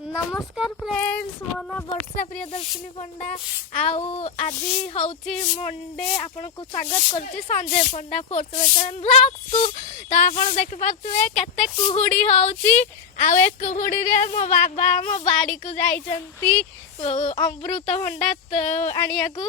नमस्कार फ्रेंड्स मो ना वर्षा प्रियदर्शिनी पंडा आउ आज हूँ मंडे आपन को स्वागत करुच्ची संजय पंडा फोर्थ ब्लॉग्स को। तो आप देखिपे केते कुहुड़ी होउची आउ ए कुहुड़ी रे मो बाबा मो बाड़ी को जाइचंती अमृत भंडा आनिया को।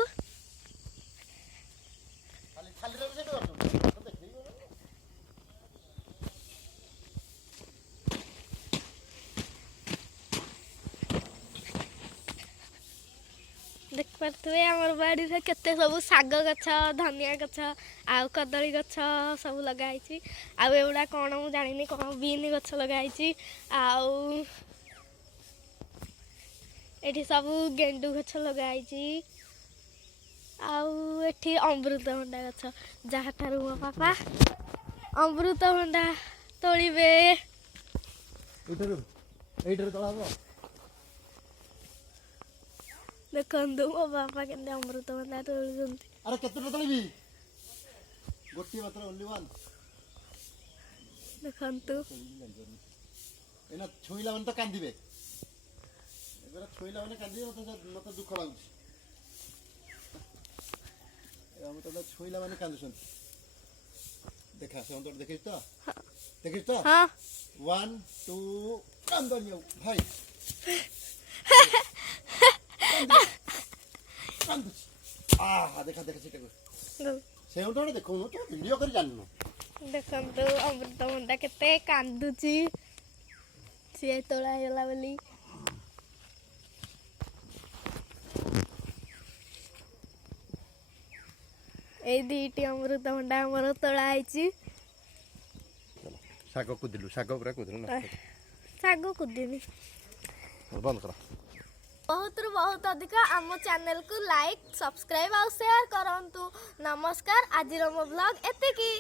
देख पारे आम बाड़ी में केते सब शाग गछ धनिया गछ आउ कदली गछ सब लगाई आउा कौन मुझे जानी कौन बीन गछ लगाई आउ एठी सब गेंडू गछ लगाई आउ एठी अमृत भंडा गछ जहाँ ठारू मो पापा अमृत भंडा तोड़े देखो मो बापा के अमृत भंडा तोड़। अरे केते तोड़बी गोटी मात्र ओनली वन देखंतु एना छोइला मन तो कांदिबे एबरा छोइला मन कांदिबे मते दुख लागुची ए हम तो छोइला मन कांदुछन देखा से तो देखिस तो हां 1 2 कांदनियो भाई आ देखा सेटा को से हम तो देखो तो वीडियो कर जाननो देखंतु अमृत भंडा केते कांदुची से तोड़ा होला बोली ए दीटी अमृत भंडा हमर तोड़ा आइची सागो कुदिलु सागो पूरा कुदिलु ना सागो कुदिनी बंद करा बहुत अधिक आम चैनल को लाइक सब्सक्राइब और शेयर करंतु। नमस्कार आज मो ब्लॉग एतिकी।